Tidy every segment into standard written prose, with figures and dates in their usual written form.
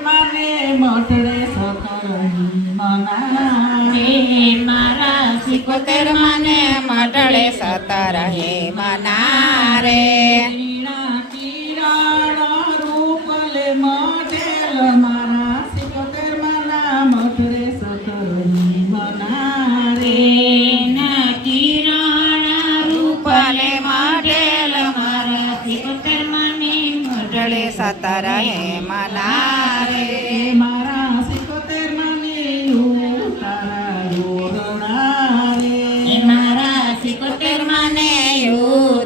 મને મોટડે સતરહી મનારે મારા 75 મને મઢડે 17 હે મનારે વીણા કિરણ રૂપલે મોઢેલ મારા 75 મના મોટડે સતરહી મનારે ના કિરણ રૂપલે મઢેલ મારા 75 મને મઢડે 17 હે મનારે મારા 75 મને તારા રોરણારે મારા 75 મને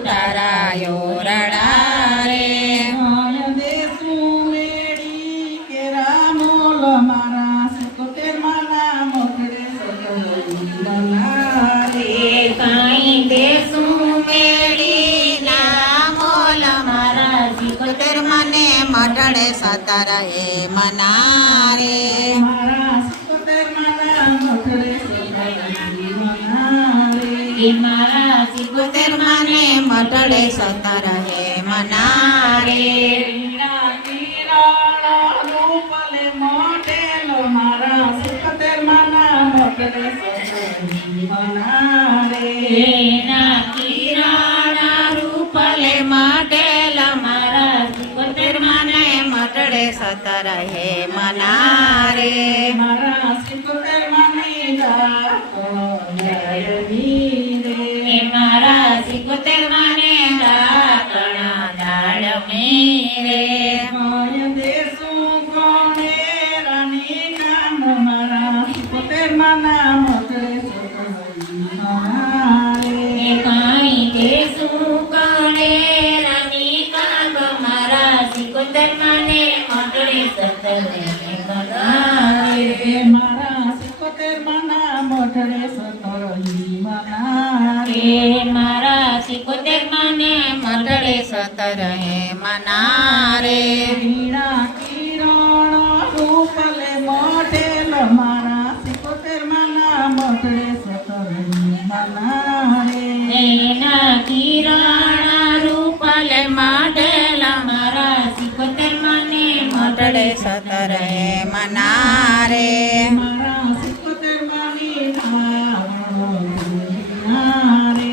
તારાયો રડારે માય દેશું મેળી કે રામોલ મારા 75 મના મોટડે સતરહી મનારે કાઈ દેશું મેળી ના મોલ મારા 75 મને મઢડે 17 હે મનારે મારા 75 મના મોટડે સતરહી મનારે મારા 75 મને મઢડે 17 હે મનારે વીણા કિરણ રૂપલે મોઢેલ મારા 75 મના મોટડે સતરહી મનારે એના કિરણ રૂપલે મઢેલ મારા 75 મને મઢડે 17 હે મનારે મારા 75 મની દાડવી રે મારા 75 મને દાકણા દાળ મેરે માય દેશું કોણે રાની નામ મારા 75 મના મોટડે સતરહી મનારે કાઈ દેશું કણે રાની કાગ મારા 75 મને મઢડે 17 હે મનારે મારા 75 મના મોટડે સતરહી મનારે મારા 75 મને મઢડે 17 હે મનારે વીણા કિરણ રૂપલે મોઢેલ મારા 75 મના મોટડે સતરહી મનારે એના કિરણ રૂપલે મઢેલ મારા 75 મને મઢડે 17 હે મનારે મારા 75 મની નારે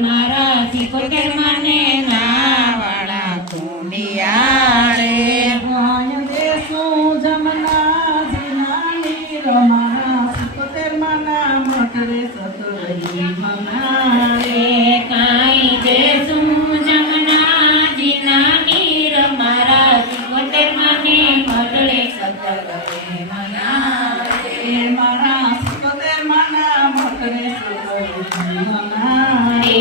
મારા 75 મને નાવાળા કુંડિયારે વાય દેશું જમના જીનાની મારા 75 મના મોટડે સતરહી મનારે કાઈ દેશું જમનાજી ના નીર મારા 75 મને મઢડે 17 હે મનારે મારા 75 મના મોટડે સતરહી મનારે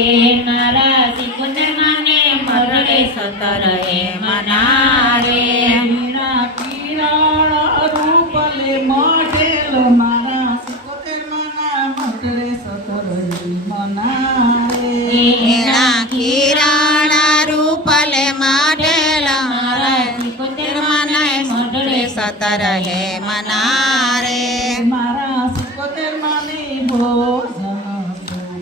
મારા 75 મને મઢડે 17 હે મનારે વીણા કિરણ રૂપલે મોઢેલ મારા 75 મના મોટડે સતરહી મનારે એના કિરણ રૂપલે મઢેલ મારા 75 મને મઢડે 17 હે મનારે મારા 75 મની ભોજન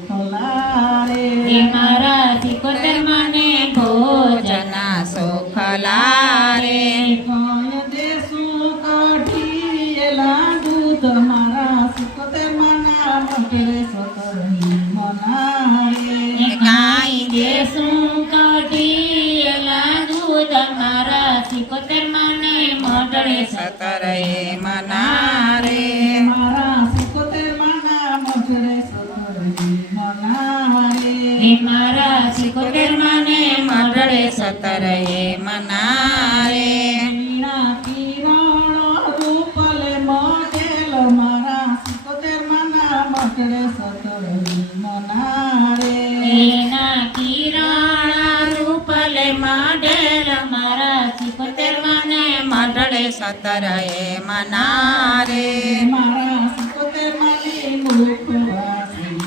સુખલારે મારા 75 મને ભોજન સુખલારે કાય દેશું કાઢીએલા દૂધ મારા 75 મના મોટડે સતરહી મનારે કાઈ દેશું કાઢીએલા દૂધ મારા 75 મને મઢડે 17 હે મનારે મારા 75 મના મોટડે સતરહી મનારે મારા 75 મને મઢડે 17 હે મનારે વીણા કિરણ રૂપલે મોઢેલ મારા 75 મના મોટડે સતરહી મનારે એના કિરણ રૂપલે મઢેલ મારા 75 મને મઢડે 17 હે મનારે મારા 75 મની મુખવાસી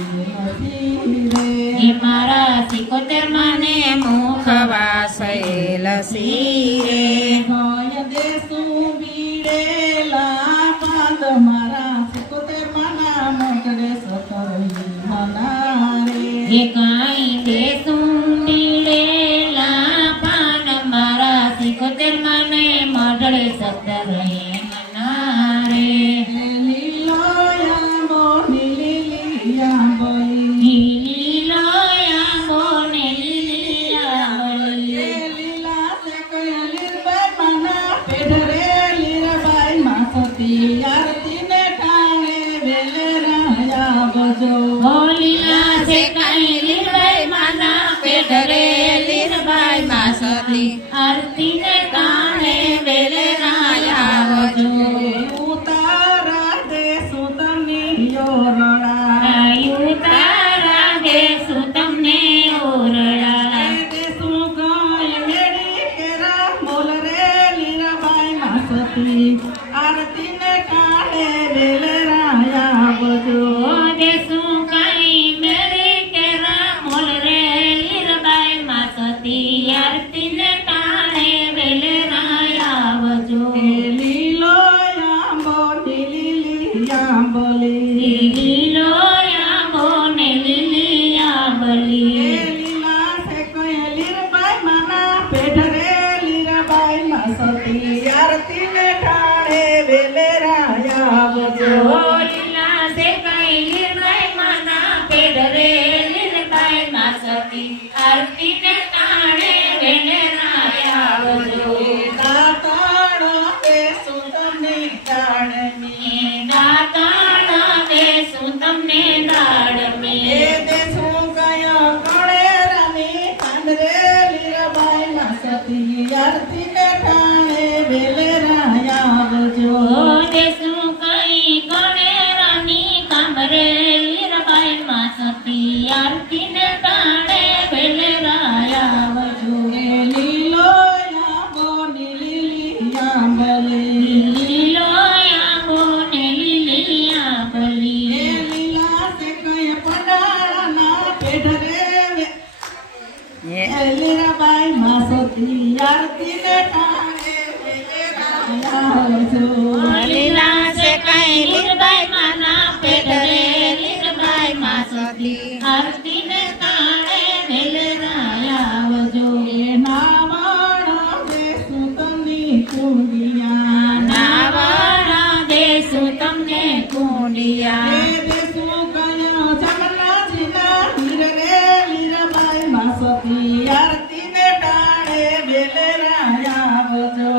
રે મારા 75 મને મુખવાસેલ સીરે ગાય દેશું બીડેલા પાંદ મારા 75 મના મોટડે સતરહી મનારે કાઈ દેશું નીડેલા પાન મારા 75 મને મઢડે 17 હે માસતી આરતી ને ટાણે વેલેરાયા આવજો. દેશું કઈ મેરી કેરા મોલ રે લીરબાઈ માસતી આરતીને ટાણે વેલેરાયા આવજો. એ લીલો આંબો લીલી આંબલી લીલો આંબો ને લીલી આંબલી. એ લીલા છે કોઈ લીરબાઈ માના પેઢ રે લીરબાઈ માસતી આરતી ને ટાણે વેલેરાયા આવજો. લીલા સે કઈ લીરબાઈ માના પેડ રે લીરબાઈ માસતી આરતીને ટાણે વેલેરાયા આવજો. દાતાળો દેશું તમને ટાણની દાતાણા દેશું તમને એ દાડમે. દેશું કયો કોણે રાની કાંદરે લીરબાઈ માસતી આરતી ને ટાણે વેલેરાયા આવજો. દેશું કઈ કોને રાની કામરે લીરબાઈ માસતી આરતીને ટાણે વેલેરાયા આવજો. એ લીલો આંબો ને લીલી આંબલી લીલો આંબો ને લીલી આંબલી. એ લીલા છે કઈ પડાળાના પેઢ રે લીરાબાઈ માસતી આરતી ને ટાણે વેલેરાયા આવજો. લીલા સે કઈ લીરબાઈ માના પેટ રે લીરબાઈ માસતી આરતીને ટાણે વેલેરાયા આવજો. એ નાવાળા દેશું તમને કુંડિયા નાવાળા દેશું તમને કુંડિયા. એ દેશું કયો જમનાજીના હીર રે લીરાબાઈ માસતી આરતી ને ટાણે વેલેરાયા આવજો.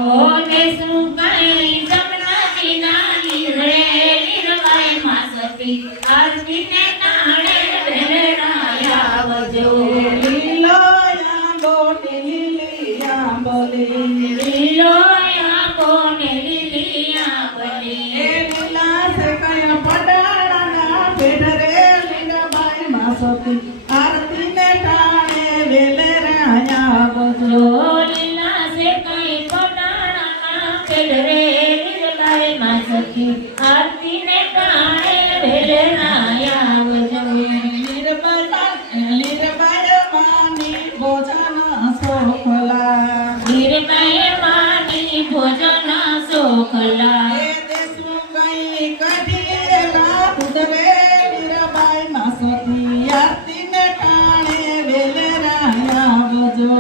દેશું કઈ જમનાજીના લીરે લીરબાઈ માસતી આરતીને ટાણે વેલેરાયા આવજો. લીલો આંબો ને લીલી આંબલી લીલો આંબો ને લીલી આંબલી. એ લીલા છે કયો પડાળાના પેઢ રે લીરાબાઈ માસતી આરતી ને ટાણે વેલેરાયા આવજો. લીલા સે કઈ પટાણાના પેડ રે લીરબાઈ માસતી આરતીને ટાણે વેલેરાયા આવજો. લીરબાઈ માની ભોજન સોખલા લીરબાઈ માની ભોજન સોખલા. એ દેશું કઈ કઢીએલા ઉદરે લીરબાઈ માસતી આરતી ને ટાણે વેલેરાયા આવજો.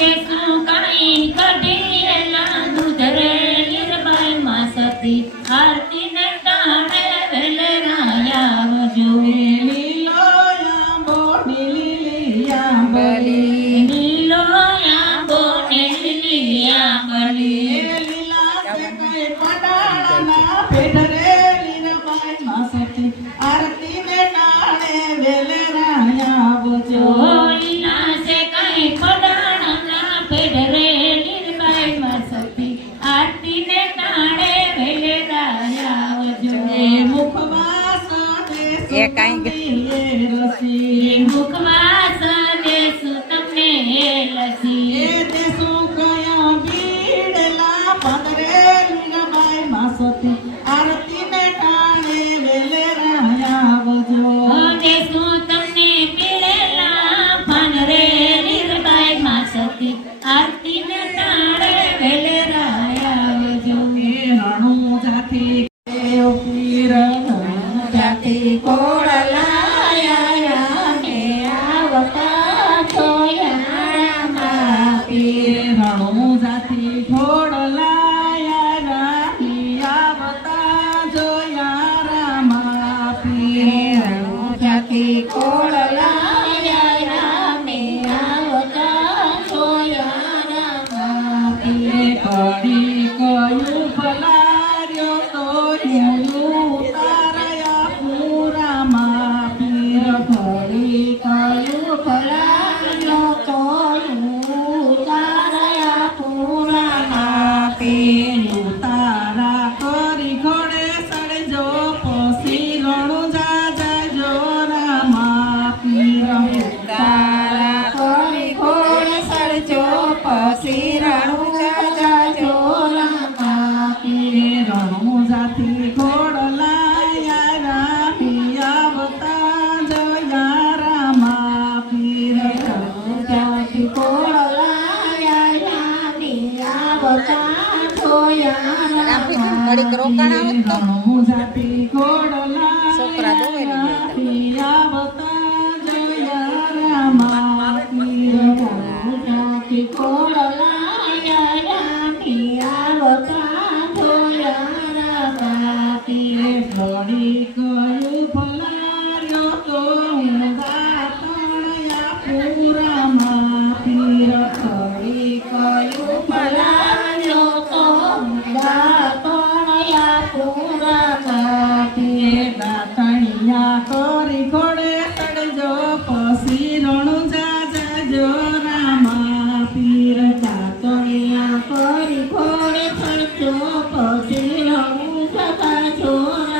દેશું કઈ કઢીએલા દૂધ રે લીરબાઈ માસતી આરતીને ટાણે વેલેરાયા આવજો. લીલો આંબો ને લીલી આંબલી લીલો આંબો ને લીલી આંબલી. એ લીલા છે કઈ પડાળાના પેઢ રે લીરબાઈ માસતી આરતી ને ટાણે વેલેરાયા આવજો. લીલા સે કઈ પડાણાના પેડ રે લીરબાઈ માસતી આરતીને ટાણે વેલેરાયા આવજો. એ મુખવાસ દેશું તમને રસી મુખવાસ દેશું તમને લસી. એ દેશું કયા બીડલા પંદરે લીરબાઈ માસતી આરતી ને ટાણે વેલેરાયા આવજો. દેશું તમને પીળેલા પાન રે લીરબાઈ માસતી આરતીને ટાણે વેલેરાયા આવજો. એ રણું જાથી દેવ પીર જાથી કોળલાયા ને આવતા છોયાળામાં પીર રણું જાથી કોળલાયા રાહી આવતા જોયા રામા પીર રણું જાથી કોળલાયા રામે આવતા છોયાળામાં પીર કડી કયું ભલાર્યો તો હું તારયા પૂરામાં પીર ઘડી કયું ભલાયો તો હું તારયા પૂરામાં. પેલું તારા કરી ઘોડે સડજો પછી રણું જાજો રામા પીર તારા કરી ઘોડે સડજો પછી રણું જાજો રામા પીર. જાતી ખોડલાયા પિયાવતા જોયા રામા પીર જાતિ કોળલાયા પિયાવતા જોયા ઘડીક રોકાણ આવત તો રણું જાતી ખોડલાયા છોકરા દોવેલી હોય તો. પિયાવતા જોયા રામા પીર જાતિ કોળલાયા પિયાવતા જોયા ઘડી કયું ભલાર્યો તો હું દાતણયા પૂરામાં પીર ઘડી કયું ભલાયો તો દાતણયા પૂરા દાતણિયા કરી ઘોડે ચડજો પછી રણું જાજો રામા પીર દાતણિયા કરી ઘોડે ચડજો પછી રણું જતા જોરા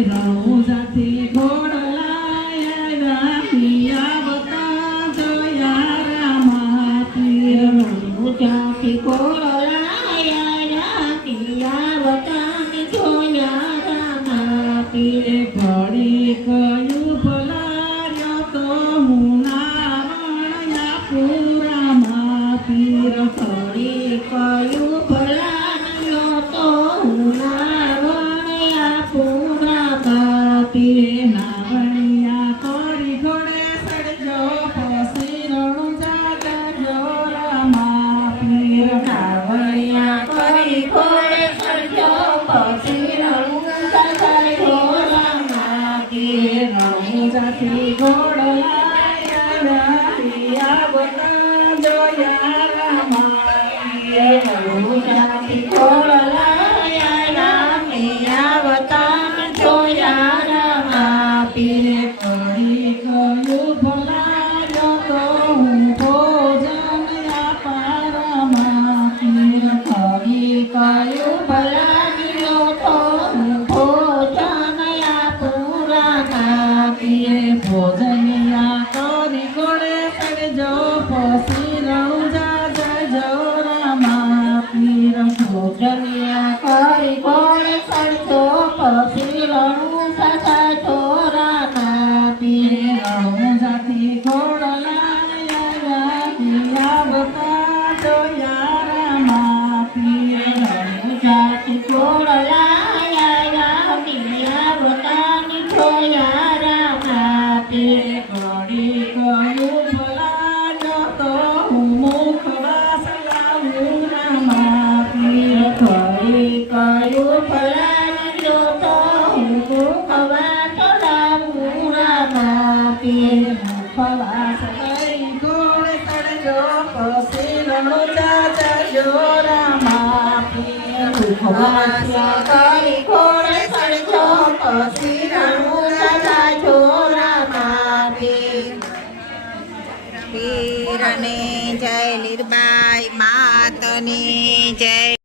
રણું જાતી ઘોડલાયા પિયાવતા જોયા રામા પીર જાતિ કોળલાયા પિયાવતા જોયા રામા પીરે ઘડી કયું ભલાર્યો તો હું નારણયા પૂરામાં પીર ઘડી કયું ભલાયો તો નારણયા પૂરા પીરે નારણિયા કરી ઘોડે ચડજો પછી રણું જાજો રામા પીર નાવણિયા કરી ઘોડે ચડજો પછી રણું જતા જોરા રણું જાતી ઘોડલાયા પિયાવતા જોયા રામા પીર જાતિ કોળલાયા પિયાવતા જોયા રામા પીરે ઘડી કયું ભલાર્યો તો હું ભોજનયા પારામાં પીર ઘડી કયું ભલાયો તો ભોજનયા પૂરા પીરે ભોજનિયા કરી ઘોડે ચડજો પછી રણું જાજો રામા પીર ભોજનિયા કરી ઘોડે ચડજો પછી રણું સતા જોરા પીરે રણું જાતી ઘોડલાયા પિયાવતા જોયા રામા પીર જાતિ કોળલાયા પિયાવતા જોયા રામા પીરે ઘડી કયું ભલાર્યો તો હું મુખવાસ લાવું રામા પીર ઘડી કયું ભલાયો તો મુખવા ચડાવું રામા પીરે મુખવાસ લઈ ઘોડે ચડજો પછી રણું જાજો રામા પીર મુખવાસ કરી ઘોડે ચડજો પછી રણું સદા જોરા પીરને જય લીરબાઈ માતની જય.